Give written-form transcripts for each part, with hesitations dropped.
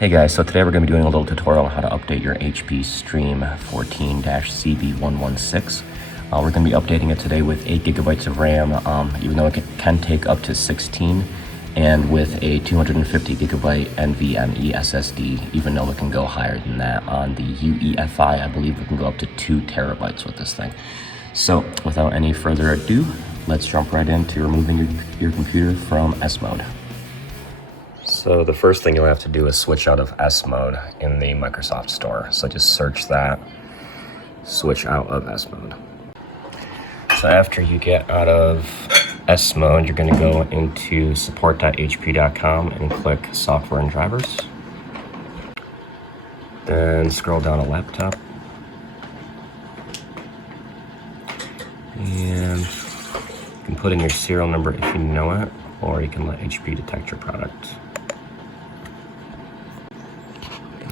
Hey guys, so today we're going to be doing a little tutorial on how to update your HP Stream 14-CB116. We're going to be updating it today with 8 gigabytes of RAM, even though it can take up to 16, and with a 250 gigabyte NVMe SSD, even though it can go higher than that. On the UEFI, I believe we can go up to 2 terabytes with this thing. So without any further ado, let's jump right into removing your computer from S mode. So the first thing you'll have to do is switch out of S mode in the Microsoft Store. So just search that, switch out of S mode. So after you get out of S mode, you're going to go into support.hp.com and click Software and Drivers. Then scroll down to Laptop. And you can put in your serial number if you know it, or you can let HP detect your product.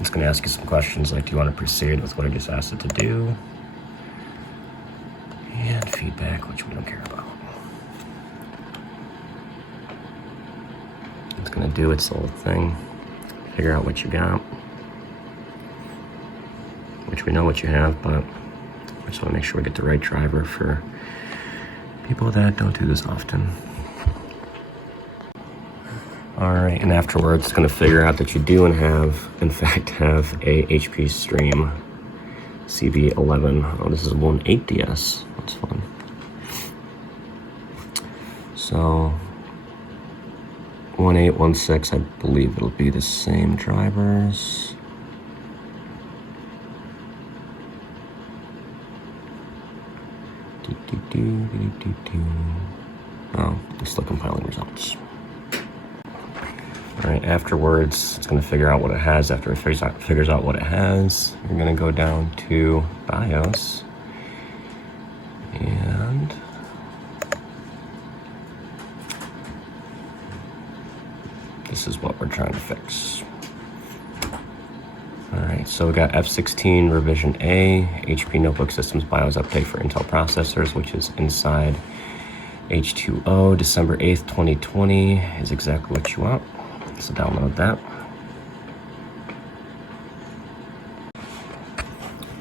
It's going to ask you some questions like, do you want to proceed with what I just asked it to do? And feedback, which we don't care about. It's going to do its little thing, figure out what you got, which we know what you have, but I just want to make sure we get the right driver for people that don't do this often. Alright, and afterwards it's going to figure out that you do in fact have a HP Stream CB11. Oh, this is 18DS. That's fun. So 1816, I believe it'll be the same drivers. Oh, it's still compiling results. Alright, afterwards, it's going to figure out what it has. After it figures out what it has, you're going to go down to BIOS, and this is what we're trying to fix. Alright, so we got F16 Revision A, HP Notebook Systems BIOS Update for Intel processors, which is inside H2O, December 8th, 2020 is exactly what you want. So download that.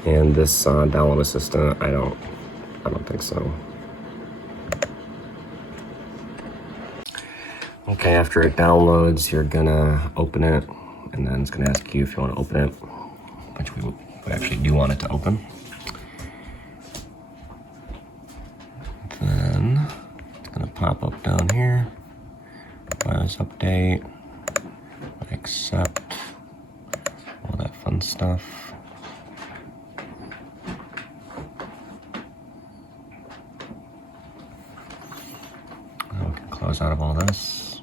And this download assistant, I don't think so. Okay, after it downloads, you're gonna open it, and then it's gonna ask you if you want to open it, which we actually do want it to open. Then it's gonna pop up down here, BIOS update. Accept, all that fun stuff. Now we can close out of all this.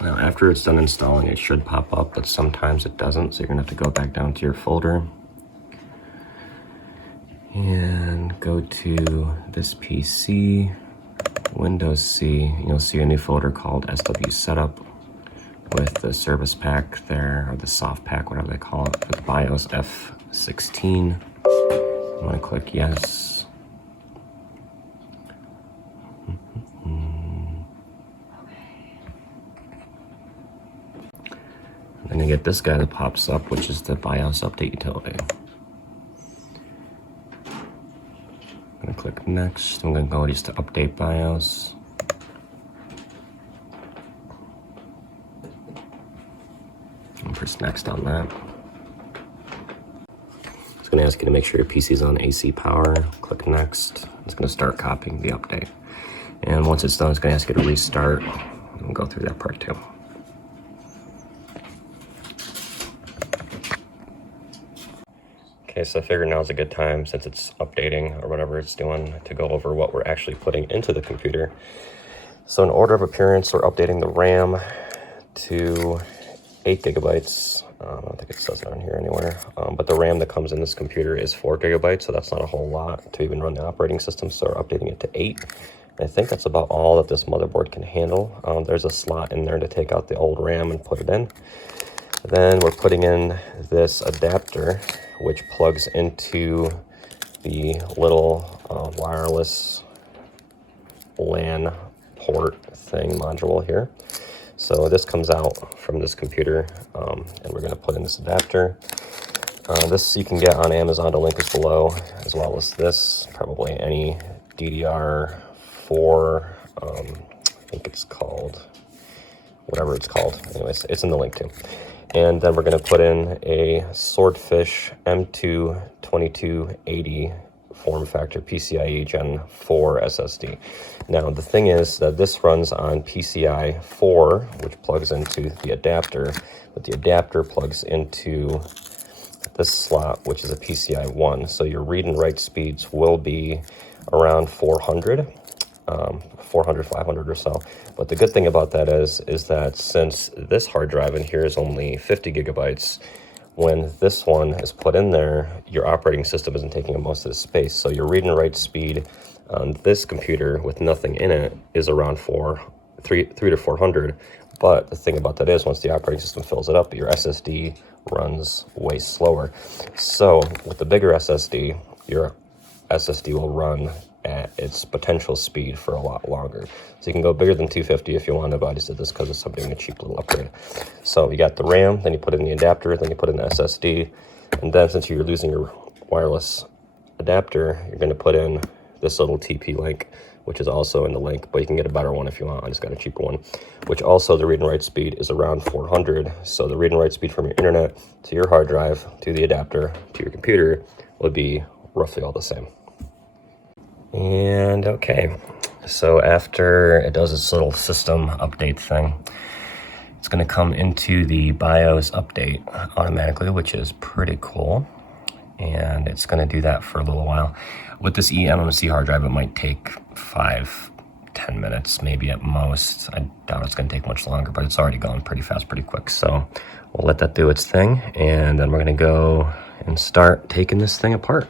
Now after it's done installing, it should pop up, but sometimes it doesn't, so you're gonna have to go back down to your folder and go to this PC, Windows C, you'll see a new folder called SW Setup with the service pack there, or the soft pack, whatever they call it, with BIOS F16. You want to click yes. And then you get this guy that pops up, which is the BIOS Update utility. I'm gonna click next. I'm gonna go just to update BIOS. And press next on that. It's gonna ask you to make sure your PC is on AC power. Click next. It's gonna start copying the update. And once it's done, it's gonna ask you to restart. And we'll go through that part too. Okay, so I figured now's a good time, since it's updating or whatever it's doing, to go over what we're actually putting into the computer. So in order of appearance, we're updating the RAM to 8 gigabytes. I don't think it says it on here anywhere. But the RAM that comes in this computer is 4 gigabytes, so that's not a whole lot to even run the operating system. So we're updating it to 8. And I think that's about all that this motherboard can handle. There's a slot in there to take out the old RAM and put it in. Then we're putting in this adapter, which plugs into the little wireless LAN port thing module here. So this comes out from this computer, and we're going to put in this adapter. This you can get on Amazon, the link is below, as well as this, probably any DDR4, I think it's called, whatever it's called. Anyways, it's in the link too. And then we're going to put in a Swordfish M2 2280 form factor PCIe Gen 4 SSD. Now the thing is that this runs on PCI 4, which plugs into the adapter, but the adapter plugs into this slot, which is a PCI 1. So your read and write speeds will be around 400, 500 or so. But the good thing about that is that since this hard drive in here is only 50 gigabytes, when this one is put in there, your operating system isn't taking up most of the space. So your read and write speed on this computer with nothing in it is around 3 to 400. But the thing about that is once the operating system fills it up, your SSD runs way slower. So with the bigger SSD, your SSD will run at its potential speed for a lot longer. So you can go bigger than 250 if you want to, but I just did this because I'm doing a cheap little upgrade. So you got the RAM, then you put in the adapter, then you put in the SSD, and then since you're losing your wireless adapter, you're going to put in this little TP link, which is also in the link, but you can get a better one if you want. I just got a cheaper one, which also the read and write speed is around 400. So the read and write speed from your internet to your hard drive to the adapter to your computer would be roughly all the same. And okay, so after it does its little system update thing, it's going to come into the BIOS update automatically, which is pretty cool. And it's going to do that for a little while. With this eMMC hard drive, it might take 5-10 minutes, maybe at most. I doubt it's going to take much longer, but it's already gone pretty fast, pretty quick. So we'll let that do its thing, and then we're going to go and start taking this thing apart.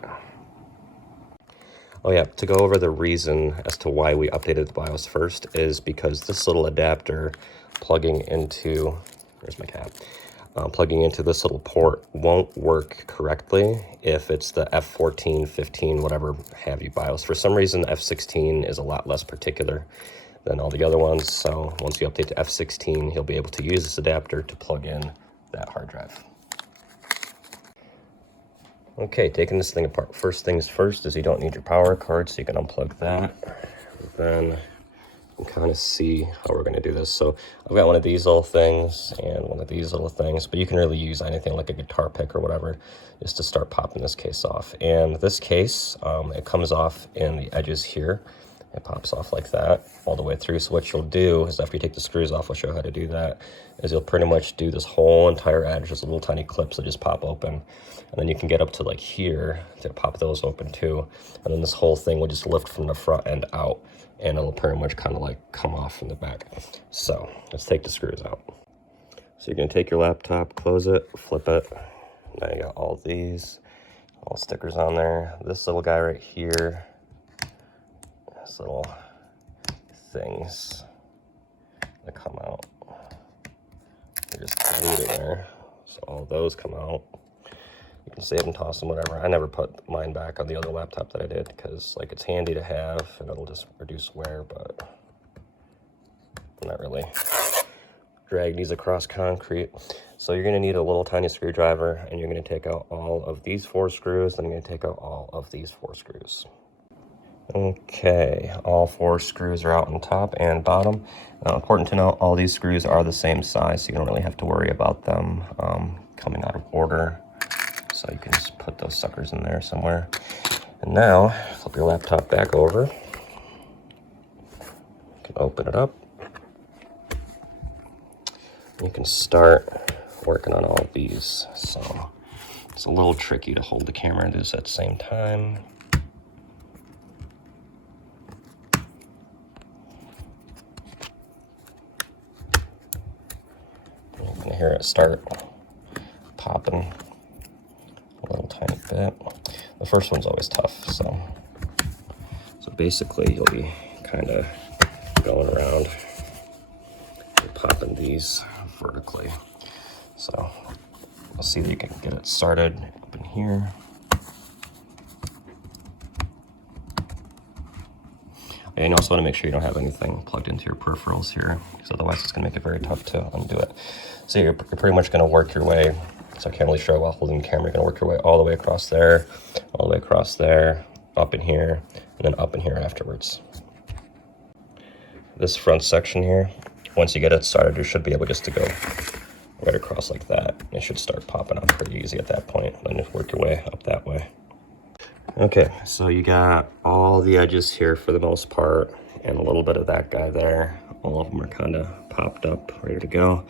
Oh yeah, to go over the reason as to why we updated the BIOS first is because this little adapter plugging into, where's my cap? Plugging into this little port won't work correctly if it's the F14, 15, whatever have you BIOS. For some reason, F16 is a lot less particular than all the other ones. So once you update to F16, you'll be able to use this adapter to plug in that hard drive. Okay, taking this thing apart. First things first is you don't need your power cord, so you can unplug that. Then you can kind of see how we're going to do this. So I've got one of these little things and one of these little things, but you can really use anything like a guitar pick or whatever just to start popping this case off. And this case, it comes off in the edges here. It pops off like that all the way through. So what you'll do is after you take the screws off, I'll show you how to do that, is you'll pretty much do this whole entire edge. There's little tiny clips that just pop open. And then you can get up to like here to pop those open too. And then this whole thing will just lift from the front end out, and it'll pretty much kind of like come off from the back. So let's take the screws out. So you're gonna take your laptop, close it, flip it. Now you got all these, all stickers on there. This little guy right here, these little things that come out. You just glued it there, so all those come out. You can save and toss them, whatever. I never put mine back on the other laptop that I did because like it's handy to have and it'll just reduce wear, but I'm not really drag these across concrete. So you're gonna need a little tiny screwdriver, and you're gonna take out all of these 4 screws, then you're gonna take out all of these 4 screws. Okay, all 4 screws are out on top and bottom. Now, important to note, all these screws are the same size, so you don't really have to worry about them coming out of order. So you can just put those suckers in there somewhere. And now, flip your laptop back over. You can open it up. You can start working on all of these. So it's a little tricky to hold the camera and do this at the same time. You can hear it start popping a little tiny bit. The first one's always tough, so basically you'll be kind of going around and popping these vertically. So I'll see that you can get it started up in here. And you also want to make sure you don't have anything plugged into your peripherals here, because otherwise it's going to make it very tough to undo it. So you're pretty much going to work your way, so I can't really show while holding the camera, you're going to work your way all the way across there, all the way across there, up in here, and then up in here afterwards. This front section here, once you get it started, you should be able just to go right across like that. It should start popping out pretty easy at that point. Then just work your way up that way. Okay, so you got all the edges here for the most part, and a little bit of that guy there. All of them are kind of popped up, ready to go.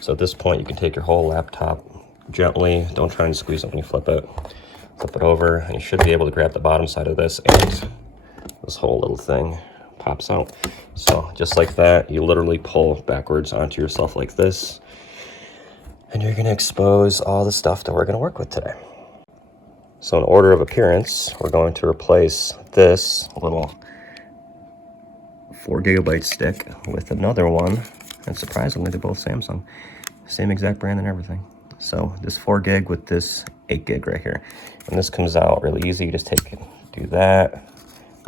So at this point, you can take your whole laptop gently. Don't try and squeeze it when you flip it. Flip it over, and you should be able to grab the bottom side of this, and this whole little thing pops out. So just like that, you literally pull backwards onto yourself like this, and you're gonna expose all the stuff that we're gonna work with today. So in order of appearance, we're going to replace this little 4 GB stick with another one, and surprisingly they're both Samsung, same exact brand and everything. So this 4 gig with this 8 gig right here, and this comes out really easy. You just do that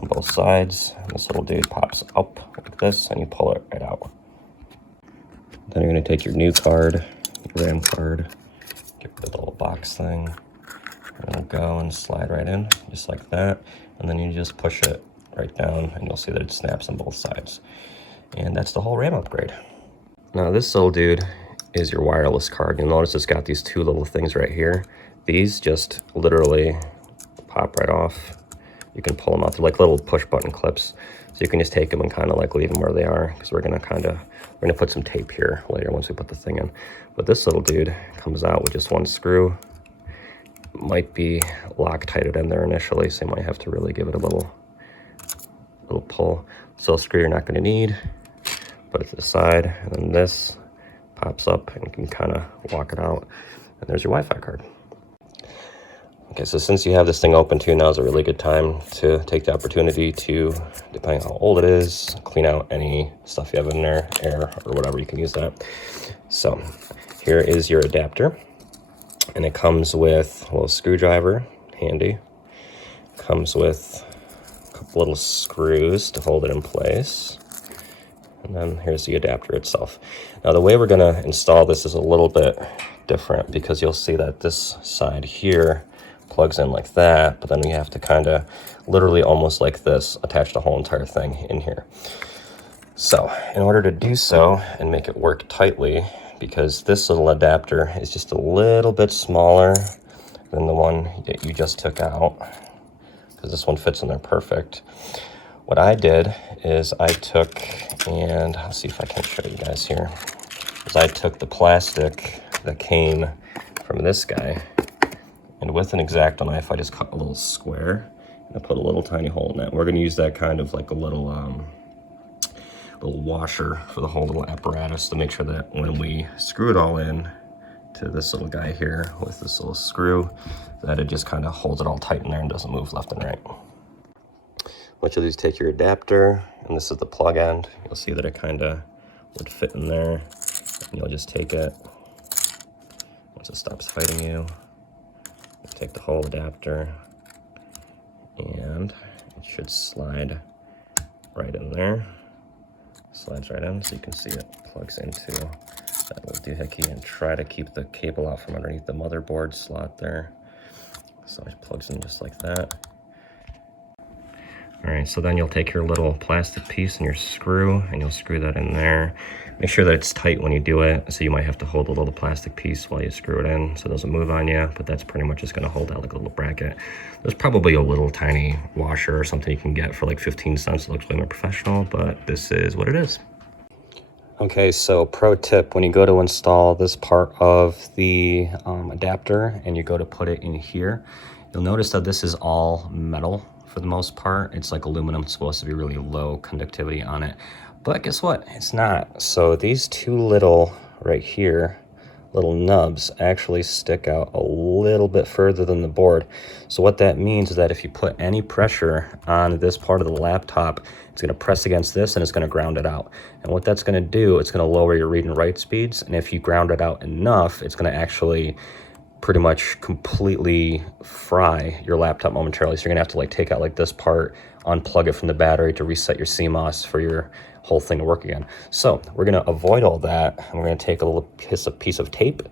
on both sides, and this little dude pops up like this, and you pull it right out. Then you're going to take your new card, your RAM card, get rid of the little box thing, and it'll go and slide right in, just like that. And then you just push it right down, and you'll see that it snaps on both sides. And that's the whole RAM upgrade. Now this little dude is your wireless card. You'll notice it's got these two little things right here. These just literally pop right off. You can pull them out. They're like little push button clips. So you can just take them and kind of like leave them where they are, because we're gonna put some tape here later once we put the thing in. But this little dude comes out with just one screw. Might be Loctited in there initially, so you might have to really give it a little pull. So a screw you're not going to need, put it to the side, and then this pops up and you can kind of walk it out, and there's your Wi-Fi card. Okay, so since you have this thing open too, now is a really good time to take the opportunity to, depending on how old it is, clean out any stuff you have in there, air or whatever, you can use that. So here is your adapter. And it comes with a little screwdriver, handy. Comes with a couple little screws to hold it in place. And then here's the adapter itself. Now the way we're gonna install this is a little bit different, because you'll see that this side here plugs in like that, but then we have to kind of literally almost like this, attach the whole entire thing in here. So in order to do so and make it work tightly, because this little adapter is just a little bit smaller than the one that you just took out, because this one fits in there perfect. What I did is I took, and I'll see if I can show you guys here, is I took the plastic that came from this guy, and with an X-Acto knife, I just cut a little square, and I put a little tiny hole in that. We're gonna use that kind of like a little washer for the whole little apparatus to make sure that when we screw it all in to this little guy here with this little screw, that it just kind of holds it all tight in there and doesn't move left and right. What you'll do is take your adapter, and this is the plug end. You'll see that it kind of would fit in there, and you'll just take it. Once it stops fighting you, take the whole adapter, and it should slide right in there. Slides right in, so you can see it plugs into that little doohickey, and try to keep the cable out from underneath the motherboard slot there. So it plugs in just like that. All right, so then you'll take your little plastic piece and your screw, and you'll screw that in there. Make sure that it's tight when you do it, so you might have to hold a little plastic piece while you screw it in so it doesn't move on you, but that's pretty much just gonna hold out like a little bracket. There's probably a little tiny washer or something you can get for like 15 cents. It looks way more professional, but this is what it is. Okay, so pro tip, when you go to install this part of the adapter and you go to put it in here, you'll notice that this is all metal for the most part. It's like aluminum. It's supposed to be really low conductivity on it, but guess what? It's not. So these two little right here, little nubs actually stick out a little bit further than the board. So what that means is that if you put any pressure on this part of the laptop, it's gonna press against this and it's gonna ground it out. And what that's gonna do, it's gonna lower your read and write speeds. And if you ground it out enough, it's gonna actually pretty much completely fry your laptop momentarily. So you're gonna have to like take out like this part, unplug it from the battery to reset your CMOS for your whole thing to work again. So we're gonna avoid all that, and we're gonna take a little piece of tape,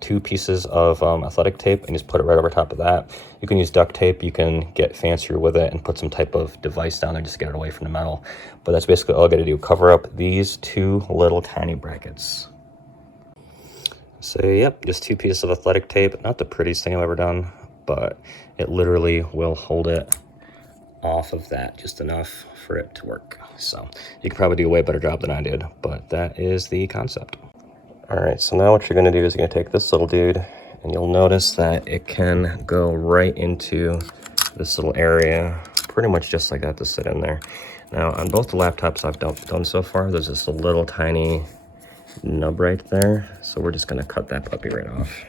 2 pieces of athletic tape, and just put it right over top of that. You can use duct tape, you can get fancier with it and put some type of device down there just to get it away from the metal. But that's basically all I gotta do, cover up these 2 little tiny brackets. So yep, just 2 pieces of athletic tape. Not the prettiest thing I've ever done, but it literally will hold it off of that just enough for it to work. So you can probably do a way better job than I did, but that is the concept. All right, so now what you're gonna do is you're gonna take this little dude, and you'll notice that it can go right into this little area, pretty much just like that, to sit in there. Now on both the laptops I've done so far, there's just a little tiny nub right there, so we're just gonna cut that puppy right off,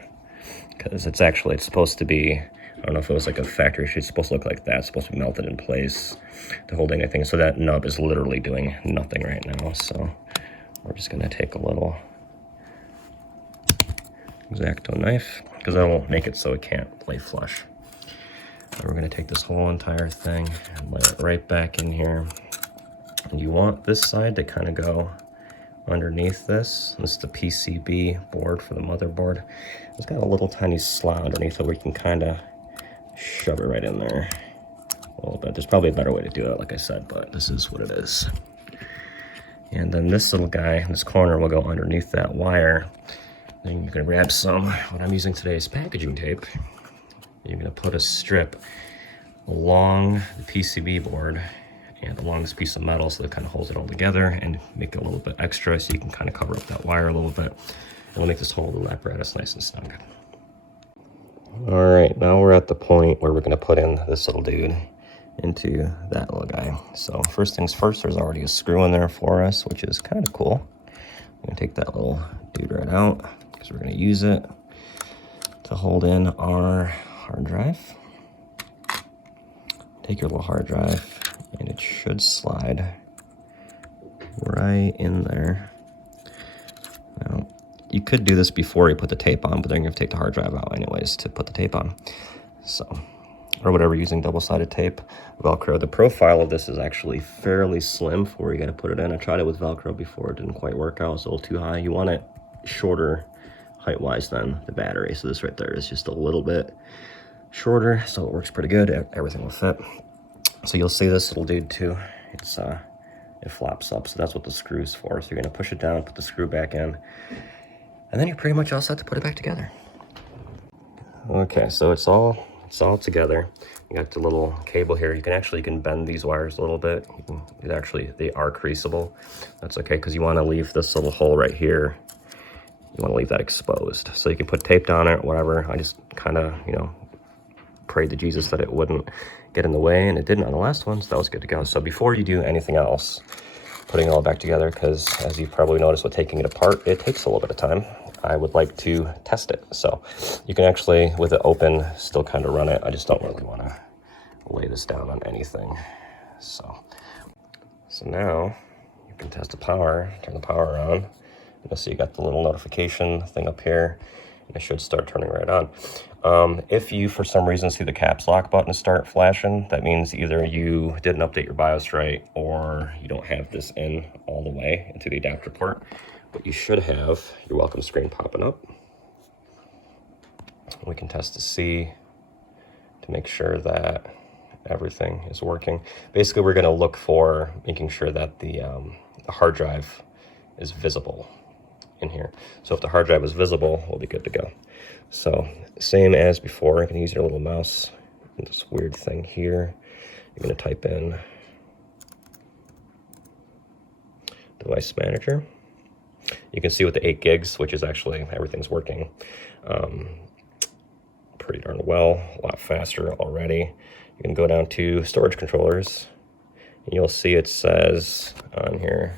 because it's supposed to be, I don't know if it was like a factory sheet, it's supposed to look like that. It's supposed to be melted in place to hold anything, so that nub is literally doing nothing right now. So we're just gonna take a little X-Acto knife, because that won't make it so it can't lay flush. And we're gonna take this whole entire thing and lay it right back in here. And you want this side to kind of go underneath this. This is the PCB board for the motherboard. It's got a little tiny slot underneath it where you can kind of shove it right in there a little bit. There's probably a better way to do it, like I said, but this is what it is. And then this little guy, this corner, will go underneath that wire. Then you're gonna grab some, what I'm using today is packaging tape. You're gonna put a strip along the PCB board and along this piece of metal, so that kind of holds it all together, and make it a little bit extra so you can kind of cover up that wire a little bit. It'll make this whole little apparatus nice and snug. All right, now we're at the point where we're gonna put in this little dude into that little guy. So first things first, there's already a screw in there for us, which is kind of cool. I'm gonna take that little dude right out, because we're gonna use it to hold in our hard drive. Take your little hard drive, and it should slide right in there. Now, you could do this before you put the tape on, but then you're gonna take the hard drive out anyways to put the tape on. So, or whatever, using double-sided tape, Velcro. The profile of this is actually fairly slim for where you gotta put it in. I tried it with Velcro before, it didn't quite work out, it's a little too high. You want it shorter height-wise than the battery. So this right there is just a little bit shorter, so it works pretty good. Everything will fit. So you'll see this little dude too. It flops up, so that's what the screw's for. So you're gonna push it down, put the screw back in, and then you're pretty much all set to put it back together. Okay, so it's all together. You got the little cable here. You can bend these wires a little bit. They are creasable. That's okay, because you want to leave this little hole right here. You want to leave that exposed, so you can put tape down it, whatever. I just kind of, prayed to Jesus that it wouldn't get in the way, and it didn't on the last one, so that was good to go. So before you do anything else, putting it all back together, because as you've probably noticed with taking it apart, it takes a little bit of time, I would like to test it. So you can actually, with it open, still kind of run it. I just don't really want to lay this down on anything. So now you can test the power, turn the power on. You'll see you got the little notification thing up here, and it should start turning right on. If you, for some reason, see the caps lock button start flashing, that means either you didn't update your BIOS right, or you don't have this in all the way into the adapter port. But you should have your welcome screen popping up. We can test to see, to make sure that everything is working. Basically, we're going to look for making sure that the hard drive is visible in here. So if the hard drive is visible, we'll be good to go. So same as before, you can use your little mouse and this weird thing here. You're going to type in device manager. You can see with the 8 gigs, which is actually, everything's working pretty darn well, a lot faster already. You can go down to storage controllers, and you'll see it says on here,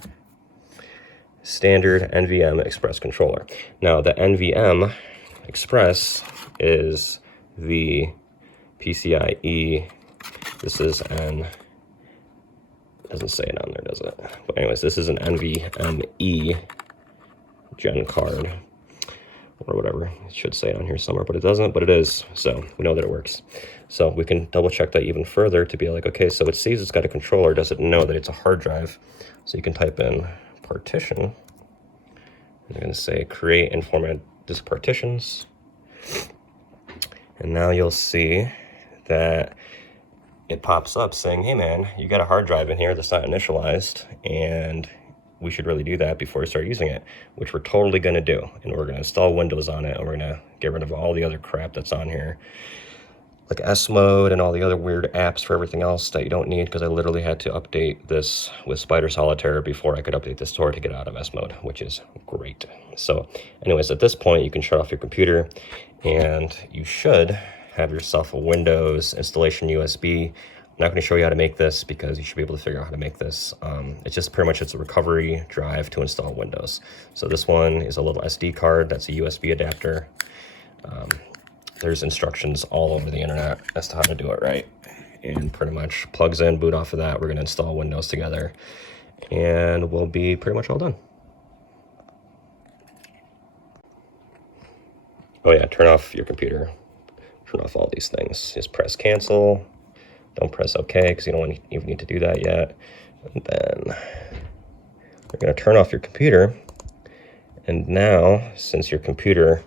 standard NVM Express controller. Now the NVM Express is the PCIe. This is an, it doesn't say it on there, does it? But anyways, this is an NVMe gen card or whatever. It should say it on here somewhere, but it doesn't, but it is. So we know that it works. So we can double check that even further to be like, okay, so it sees it's got a controller, does it know that it's a hard drive? So you can type in partition. I'm going to say create and format disk partitions. And now you'll see that it pops up saying, hey man, you got a hard drive in here that's not initialized, and we should really do that before we start using it, which we're totally going to do. And we're going to install Windows on it, and we're going to get rid of all the other crap that's on here, like S mode and all the other weird apps for everything else that you don't need, because I literally had to update this with Spider Solitaire before I could update the store to get out of S mode, which is great. So anyways, at this point, you can shut off your computer, and you should have yourself a Windows installation USB. I'm not going to show you how to make this because you should be able to figure out how to make this. It's just pretty much, it's a recovery drive to install Windows. So this one is a little SD card. That's a USB adapter. There's instructions all over the internet as to how to do it right. And pretty much plugs in, boot off of that. We're going to install Windows together, and we'll be pretty much all done. Oh yeah, turn off your computer. Turn off all these things. Just press cancel. Don't press OK because you don't even need to do that yet. And then you're going to turn off your computer. And now, since your computer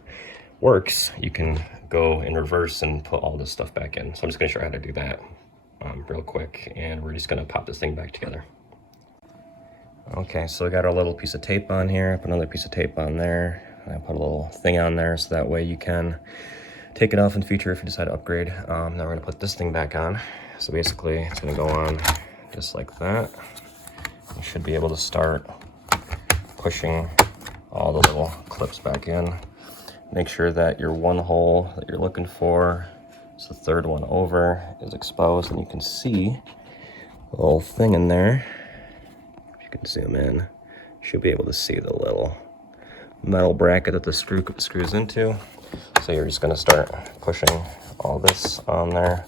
works, you can go in reverse and put all this stuff back in. So I'm just going to show you how to do that real quick. And we're just going to pop this thing back together. Okay, so we got our little piece of tape on here. Put another piece of tape on there. I put a little thing on there so that way you can take it off in the future if you decide to upgrade. Now we're going to put this thing back on. So basically, it's going to go on just like that. You should be able to start pushing all the little clips back in. Make sure that your one hole that you're looking for, it's the third one over, is exposed, and you can see the little thing in there. If you can zoom in, you should be able to see the little metal bracket that the screw screws into. So you're just going to start pushing all this on there.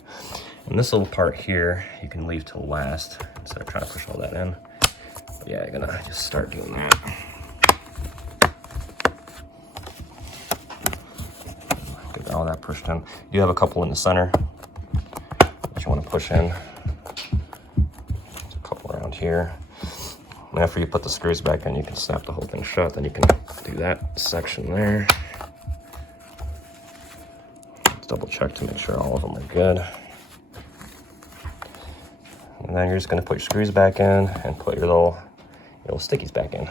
And this little part here, you can leave till last instead of trying to push all that in. But yeah, you're going to just start doing that. Get all that pushed in. You have a couple in the center that you want to push in. There's a couple around here. And after you put the screws back in, you can snap the whole thing shut. Then you can do that section there. Double check to make sure all of them are good. And then you're just going to put your screws back in and put your little stickies back in.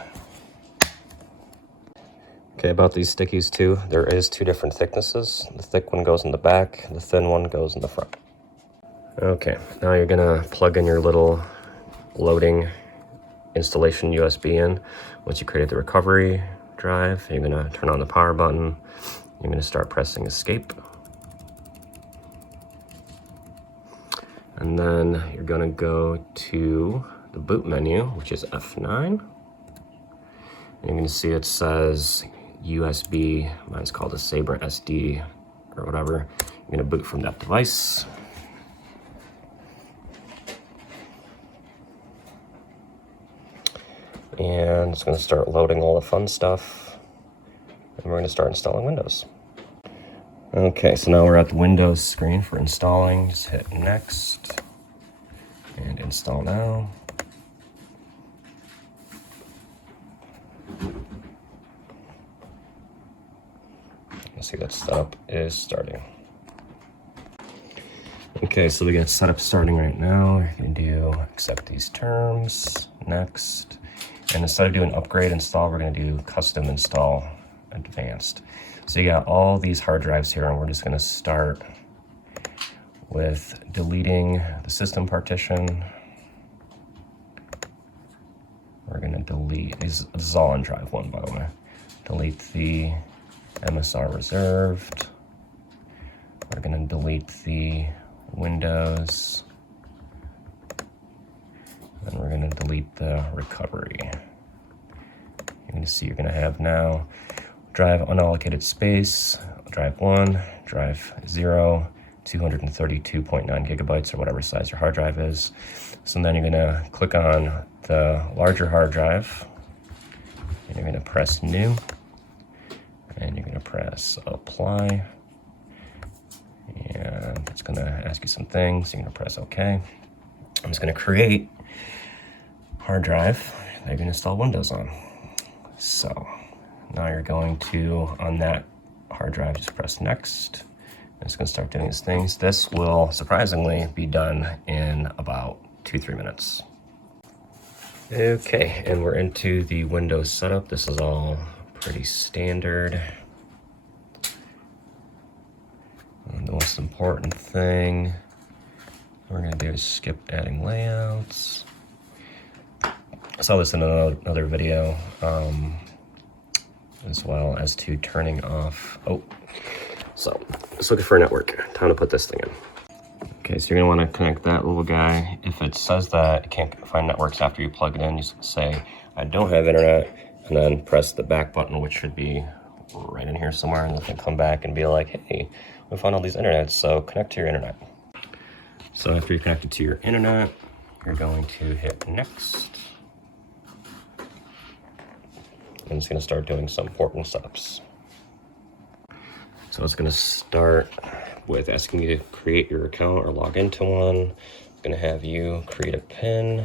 Okay, about these stickies too, there is two different thicknesses. The thick one goes in the back, the thin one goes in the front. Okay, now you're going to plug in your little loading installation USB in. Once you created the recovery drive, you're going to turn on the power button. You're going to start pressing escape. And then you're going to go to the boot menu, which is F9. And you're going to see it says USB, mine's called a Saber SD or whatever. You're going to boot from that device. And it's going to start loading all the fun stuff. And we're going to start installing Windows. Okay, so now we're at the Windows screen for installing. Just hit next and install now. You see that setup is starting. Okay, so we got setup starting right now. We're going to do accept these terms, next. And instead of doing upgrade install, we're going to do custom install advanced. So you got all these hard drives here, and we're just going to start with deleting the system partition. We're going to delete, this is all on drive 1 by the way. Delete the MSR reserved. We're going to delete the Windows. And we're going to delete the recovery. You're going to see you're going to have now drive unallocated space, drive 1, drive 0, 232.9 gigabytes or whatever size your hard drive is. So then you're going to click on the larger hard drive, and you're going to press new, and you're gonna press apply. And it's gonna ask you some things. You're gonna press OK. I'm just gonna create hard drive that you're gonna install Windows on. So now you're going to, on that hard drive, just press next. It's gonna start doing its things. This will surprisingly be done in about 2-3 minutes. Okay, and we're into the Windows setup. This is all pretty standard. And the most important thing we're gonna do is skip adding layouts. I saw this in another video, as well as to turning off. So let's look for a network. Time to put this thing in. Okay, so you're gonna wanna connect that little guy. If it says that it can't find networks after you plug it in, you say, I don't have internet, and then press the back button, which should be right in here somewhere, and it can come back and be like, hey, we found all these internets, so connect to your internet. So after you're connected to your internet, you're going to hit next. And it's gonna start doing some important setups. So it's gonna start with asking you to create your account or log into one. It's gonna have you create a PIN.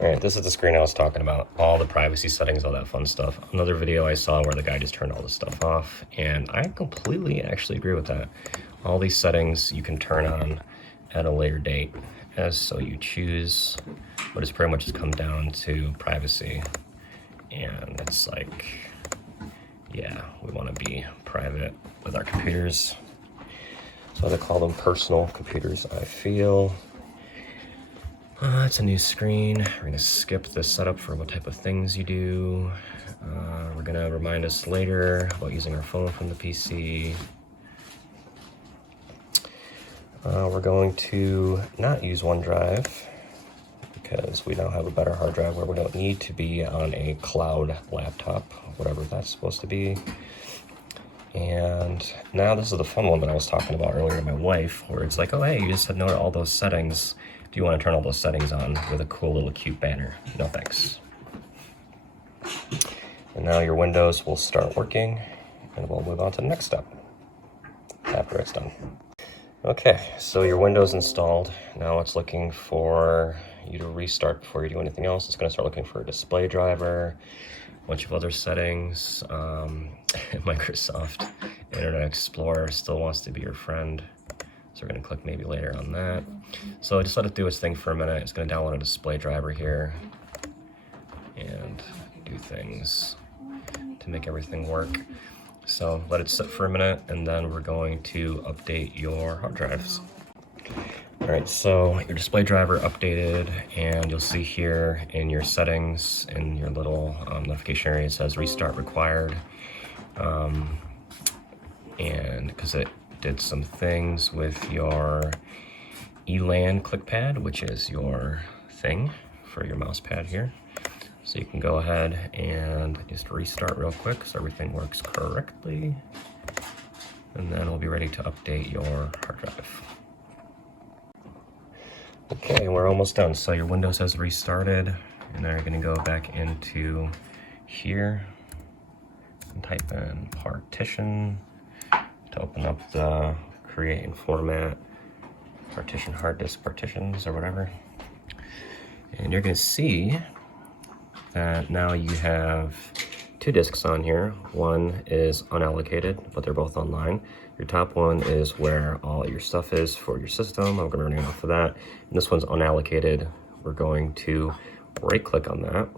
All right, this is the screen I was talking about, all the privacy settings, all that fun stuff. Another video I saw where the guy just turned all this stuff off, and I completely actually agree with that. All these settings you can turn on at a later date, as so you choose, but it's pretty much just come down to privacy. And it's like, yeah, we want to be private with our computers. So I call them personal computers, I feel. It's a new screen. We're gonna skip the setup for what type of things you do. We're gonna remind us later about using our phone from the PC. We're going to not use OneDrive because we now have a better hard drive where we don't need to be on a cloud laptop, whatever that's supposed to be. And now this is the fun one that I was talking about earlier to my wife, where it's like, oh, hey, you just said no to all those settings. Do you want to turn all those settings on with a cool little cute banner? No thanks. And now your Windows will start working, and we'll move on to the next step after it's done. Okay, so your Windows installed. Now it's looking for you to restart before you do anything else. It's going to start looking for a display driver, a bunch of other settings. Microsoft Internet Explorer still wants to be your friend. So we're going to click maybe later on that. So just let it do its thing for a minute. It's going to download a display driver here and do things to make everything work. So let it sit for a minute, and then we're going to update your hard drives. All right, so your display driver updated, and you'll see here in your settings, in your little notification area, it says restart required. And because it did some things with your ELAN clickpad, which is your thing for your mouse pad here. So you can go ahead and just restart real quick so everything works correctly. And then we'll be ready to update your hard drive. Okay, we're almost done. So your Windows has restarted, and now you're gonna go back into here and type in partition to open up the create and format partition hard disk partitions or whatever. And you're gonna see that now you have two disks on here. One is unallocated, but they're both online. Your top one is where all your stuff is for your system. I'm gonna run off of that. And this one's unallocated. We're going to right click on that.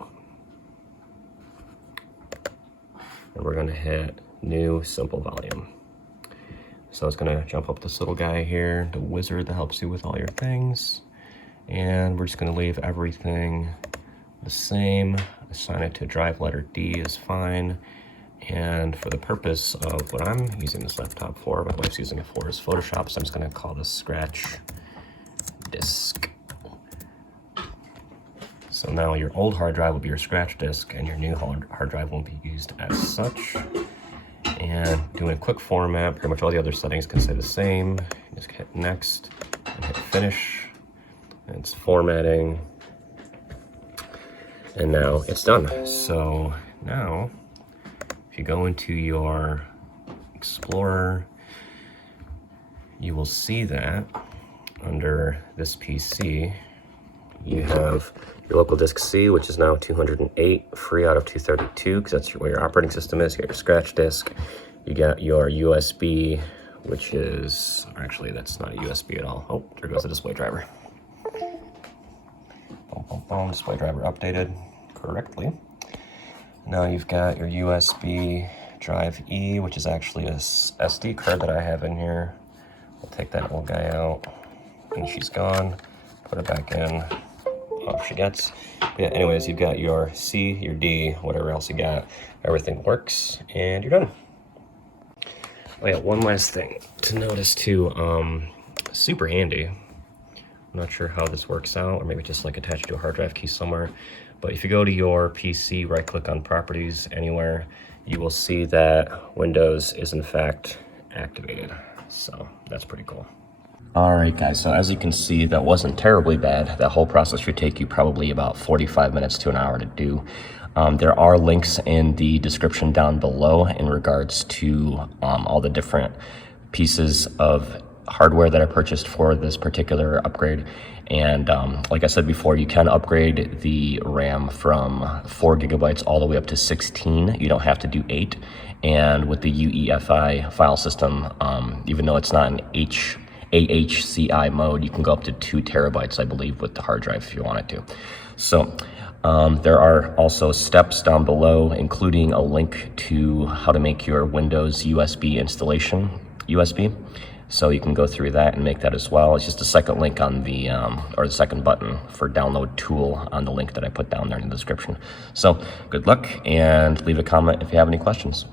And we're gonna hit new simple volume. So it's gonna jump up this little guy here, the wizard that helps you with all your things. And we're just gonna leave everything the same. Assign it to drive letter D is fine. And for the purpose of what I'm using this laptop for, my wife's using it for, is Photoshop, so I'm just gonna call this scratch disk. So now your old hard drive will be your scratch disk, and your new hard drive won't be used as such. And doing a quick format, pretty much all the other settings can stay the same. Just hit next and hit finish. And it's formatting. And now it's done. So now, if you go into your Explorer, you will see that under this PC, you have your local disk C, which is now 208, free out of 232, because that's where your operating system is. You got your scratch disk. You got your USB, which is, actually that's not a USB at all. Oh, there goes the display driver. Boom, boom, boom, display driver updated correctly. Now you've got your USB drive E, which is actually a SD card that I have in here. We'll take that old guy out, and she's gone. Put it back in. Off she gets. Yeah, anyways, you've got your C, your D, whatever else you got. Everything works, and you're done. Oh yeah, one last thing to notice too. Super handy. I'm not sure how this works out, or maybe just like attach it to a hard drive key somewhere. But if you go to your PC, right click on properties anywhere, you will see that Windows is in fact activated. So that's pretty cool. All right, guys, so as you can see, that wasn't terribly bad. That whole process should take you probably about 45 minutes to an hour to do. There are links in the description down below in regards to all the different pieces of hardware that I purchased for this particular upgrade. And like I said before, you can upgrade the RAM from 4 gigabytes all the way up to 16. You don't have to do 8. And with the UEFI file system, even though it's not an AHCI mode, you can go up to 2 terabytes, I believe, with the hard drive if you wanted to. So there are also steps down below, including a link to how to make your Windows USB installation USB. So you can go through that and make that as well. It's just a second link on the, or the second button for download tool on the link that I put down there in the description. So good luck, and leave a comment if you have any questions.